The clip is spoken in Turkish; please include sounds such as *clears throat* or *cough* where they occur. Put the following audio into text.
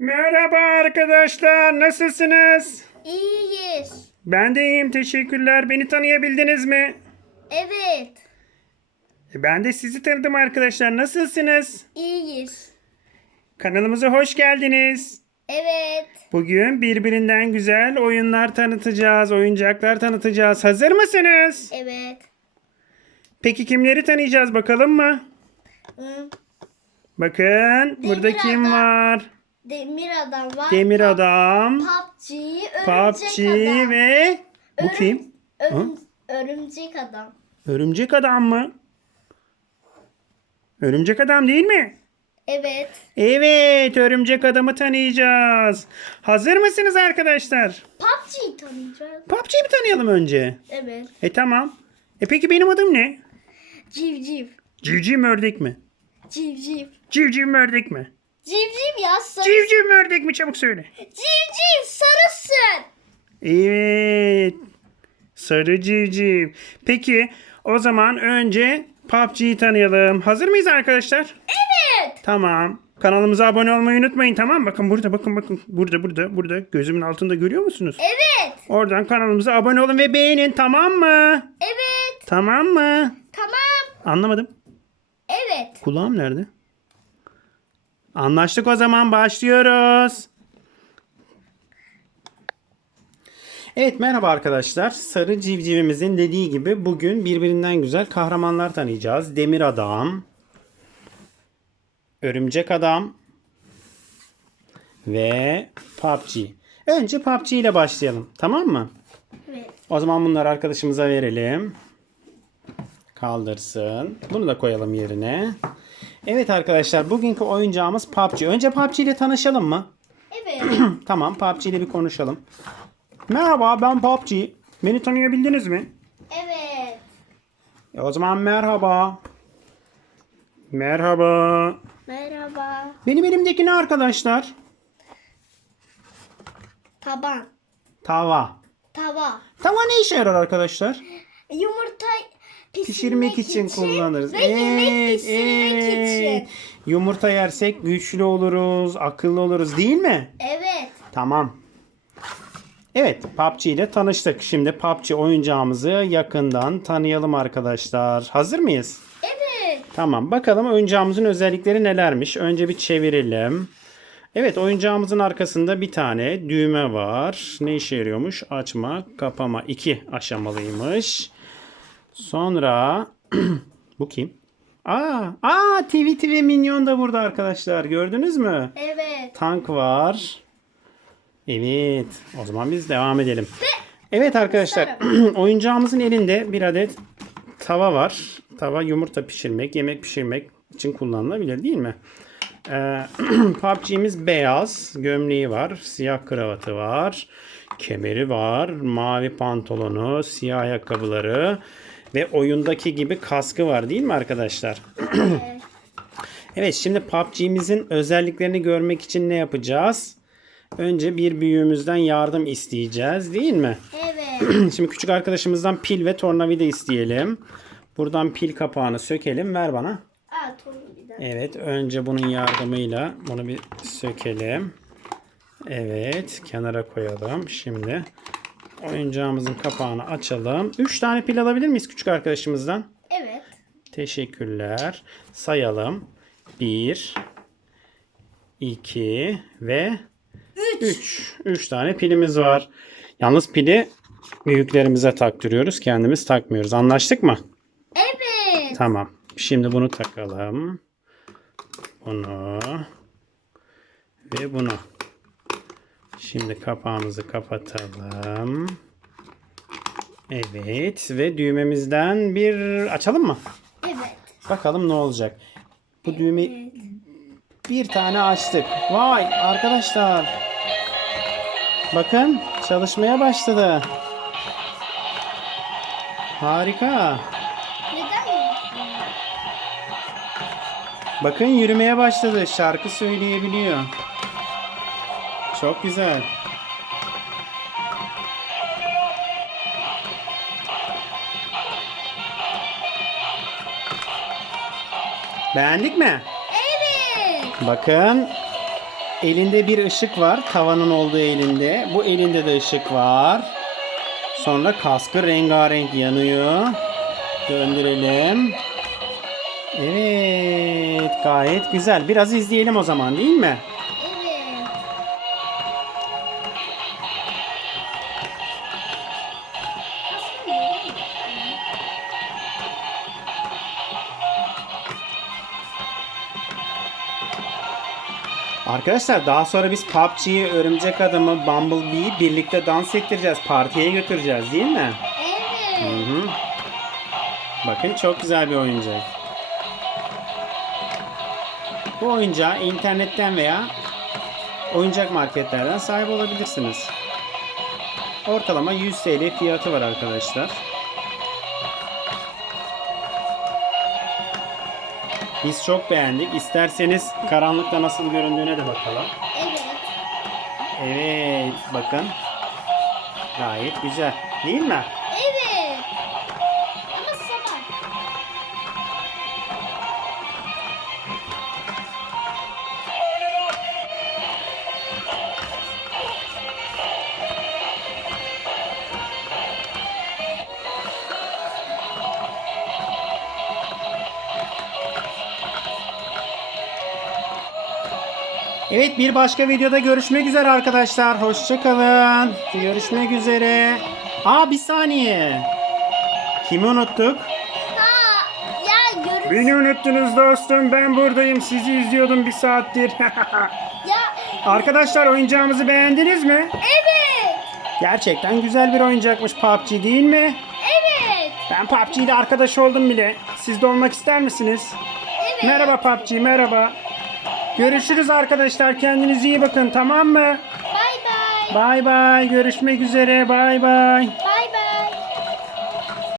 Merhaba arkadaşlar, nasılsınız? İyiyiz. Ben de iyiyim, teşekkürler. Beni tanıyabildiniz mi? Evet. E, Ben de sizi tanıdım arkadaşlar. Nasılsınız? İyiyiz. Kanalımıza hoş geldiniz. Evet. Bugün birbirinden güzel oyunlar tanıtacağız, oyuncaklar tanıtacağız. Hazır mısınız? Evet. Peki kimleri tanıyacağız bakalım mı? Hı. Bakın, burada kim adam. var? Demir adam var. Demir Adam, PUBG, örümcek PUBG adam. ve bu Örüm- kim? Örüm- örümcek adam. Örümcek Adam mı? Örümcek Adam değil mi? Evet. Evet, Örümcek Adam'ı tanıyacağız. Hazır mısınız arkadaşlar? PUBG'yi tanıyacağız. PUBG'yi mi tanıyalım önce? Evet. E tamam. E peki benim adım ne? Civciv. Civciv mi ördek mi? Civciv. Civciv mi ördek mi? Civciv ya sarı. Civciv mi ördek mi çabuk söyle. Civciv sarısın. Evet. Sarı civciv. Peki o zaman önce PUBG'yi tanıyalım. Hazır mıyız arkadaşlar? Evet. Tamam. Kanalımıza abone olmayı unutmayın tamam Bakın burada bakın bakın. Burada burada burada. Gözümün altında görüyor musunuz? Evet. Oradan kanalımıza abone olun ve beğenin tamam mı? Evet. Tamam mı? Tamam. Anlamadım. Evet. Kulağım nerede? Anlaştık o zaman başlıyoruz. Evet merhaba arkadaşlar. Sarı civcivimizin dediği gibi bugün birbirinden güzel kahramanlar tanıyacağız. Demir Adam, Örümcek Adam ve PUBG. Önce PUBG ile başlayalım. Tamam mı? Evet. O zaman bunları arkadaşımıza verelim. Kaldırsın. Bunu da koyalım yerine. Evet arkadaşlar bugünkü oyuncağımız PUBG. Önce PUBG ile tanışalım mı? Evet. *clears throat* tamam PUBG ile bir konuşalım. Merhaba ben PUBG. Beni tanıyabildiniz mi? evet. E, o zaman merhaba. Merhaba. Merhaba. Benim elimdeki ne arkadaşlar? Taban. Tava. Tava. Tava ne işe yarar arkadaşlar? Yumurta pişirmek, Pişirmek için, kullanırız. Ve yemek pişirmek için. Yumurta yersek güçlü oluruz, akıllı oluruz değil mi? Evet. Tamam. Evet, PUBG ile tanıştık. Şimdi PUBG oyuncağımızı yakından tanıyalım arkadaşlar. Hazır mıyız? Evet. Tamam, bakalım oyuncağımızın özellikleri nelermiş. Önce bir çevirelim. Evet, oyuncağımızın arkasında bir tane düğme var. Ne işe yarıyormuş? Açma, kapama. iki aşamalıymış. Sonra *clears throat* bu kim? Aa, aa Tweety ve Minyon da burada arkadaşlar. Gördünüz mü? Evet. Tank var. Evet. O zaman biz devam edelim. Evet arkadaşlar. *clears throat* oyuncağımızın elinde bir adet tava var. Tava yumurta pişirmek, yemek pişirmek için kullanılabilir değil mi? Ee, *clears throat* PUBG'miz beyaz. Gömleği var. Siyah kravatı var. Kemeri var. Mavi pantolonu. Siyah ayakkabıları. Ve oyundaki gibi kaskı var değil mi arkadaşlar? Evet. *clears throat* Evet şimdi PUBG'mizin özelliklerini görmek için ne yapacağız? Önce bir büyüğümüzden yardım isteyeceğiz değil mi? Evet. *clears throat* Şimdi küçük arkadaşımızdan pil ve tornavida isteyelim. Buradan pil kapağını sökelim. Ver bana. Aa, tornavida. Evet önce bunun yardımıyla bunu bir sökelim. Evet kenara koyalım. Şimdi oyuncağımızın kapağını açalım. 3 tane pil alabilir miyiz küçük arkadaşımızdan? Evet. Teşekkürler. Sayalım. 1 2 ve 3. 3 tane pilimiz var. Yalnız pili büyüklerimize taktırıyoruz. Kendimiz takmıyoruz. Anlaştık mı? Evet. Tamam. Şimdi bunu takalım. Bunu ve bunu. Şimdi kapağımızı kapatalım. Evet ve düğmemizden bir açalım mı? Evet. Bakalım ne olacak. Bu düğmeyi bir tane açtık. Vay arkadaşlar. Bakın çalışmaya başladı. Harika. Neden? Bakın yürümeye başladı. Şarkı söyleyebiliyor. Çok güzel. Beğendik mi? Evet. Bakın elinde bir ışık var. Tavanın olduğu elinde. Bu elinde de ışık var. Sonra kaskı rengarenk yanıyor. Döndürelim. Evet, gayet güzel. Biraz izleyelim o zaman, değil mi? Arkadaşlar daha sonra biz PUBG'yi, Örümcek Adam'ı, Bumblebee'yi birlikte dans ettireceğiz. Partiye götüreceğiz değil mi? Hı Evet. hı. Bakın çok güzel bir oyuncak. Bu oyuncağı internetten veya oyuncak marketlerden sahip olabilirsiniz. Ortalama 100 TL fiyatı var arkadaşlar. Biz çok beğendik. İsterseniz karanlıkta nasıl göründüğüne de bakalım. Evet. Evet, bakın. Gayet güzel. Değil mi? Evet bir başka videoda görüşmek üzere arkadaşlar. Hoşçakalın. Görüşmek üzere. Aa bir saniye. Kimi unuttuk? Ha, ya görüş. Beni unuttunuz dostum. Ben buradayım. Sizi izliyordum bir saattir. *laughs* Ya arkadaşlar oyuncağımızı beğendiniz mi? evet. Gerçekten güzel bir oyuncakmış PUBG değil mi? Evet. Ben PUBG ile arkadaş oldum bile. Siz de olmak ister misiniz? Evet. Merhaba PUBG merhaba. Görüşürüz arkadaşlar. Kendinize iyi bakın tamam mı? Bay bay. Bay bay. Görüşmek üzere. Bay bay.